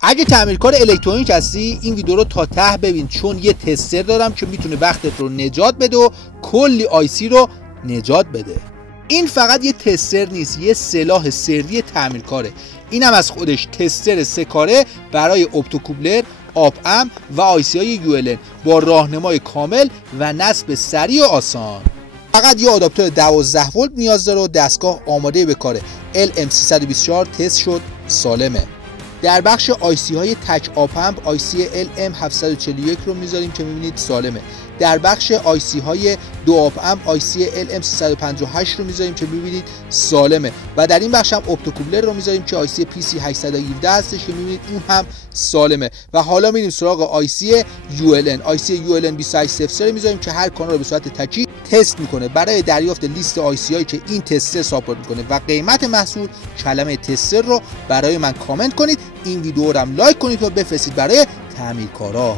اگه تعمیرکار الکترونیک هستی این ویدیو رو تا ته ببین، چون یه تستر دارم که میتونه وقتت رو نجات بده و کلی آیسی رو نجات بده. این فقط یه تستر نیست، یه سلاح سری تعمیرکاره. اینم از خودش تستر 3 کاره برای اپتوکوبلر، آپ امپ و آیسی های ULN با راهنمای کامل و نصب سریع و آسان. فقط یه آداپتور 12 ولت نیاز داره و دستگاه آماده به کاره. LM324 تست شد، سالمه. در بخش آیسی های تک آپ امپ آیسی LM741 رو میذاریم که میبینید سالمه. در بخش آیسی های دو آپ امپ آیسی LM358 رو میذاریم که میبینید سالمه و در این بخش هم اپتوکوبلر رو میذاریم که آیسی PC817 هستش که میبینید این هم سالمه. و حالا میریم سراغ آیسی ULN. آیسی ULN 2800 رو میذاریم که هر کانال رو به صورت تکی تست میکنه. برای دریافت لیست آیسی هایی که این تستر ساپورت میکنه و قیمت محصول کلمه تستر رو برای من کامنت کنید. این ویدیو رو هم لایک کنید و بفرستید برای تعمیرکارا.